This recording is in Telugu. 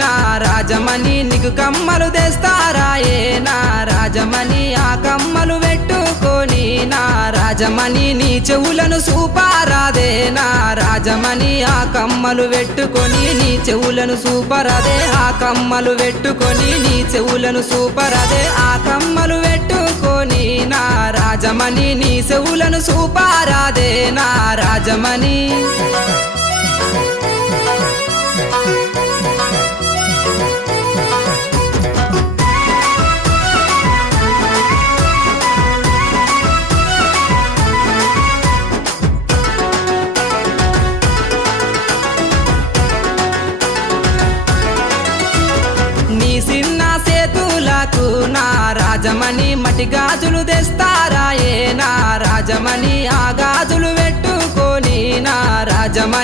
నా రాజమణి నీకు కమ్మలు తెస్తారా ఏ నా రాజమణి ఆ కమ్మలు పెట్టుకొని నా రాజమణి నీ చెవులను సూపారాదే నా రాజమణి ఆ కమ్మలు పెట్టుకొని నీ చెవులను సూపరాదే ఆ కమ్మలు పెట్టుకొని నీ చెవులను సూపరాదే ఆ కమ్మలు పెట్టుకొని నా రాజమణి నీ చెవులను సూపారాదే నా రాజమణి నీ చిన్న సేతులకు నా రాజమణి మట్టి గాజులు తెస్తారా ఏ నా రాజమణి ఆ గాజులు పెట్టుకొని నా రాజమణి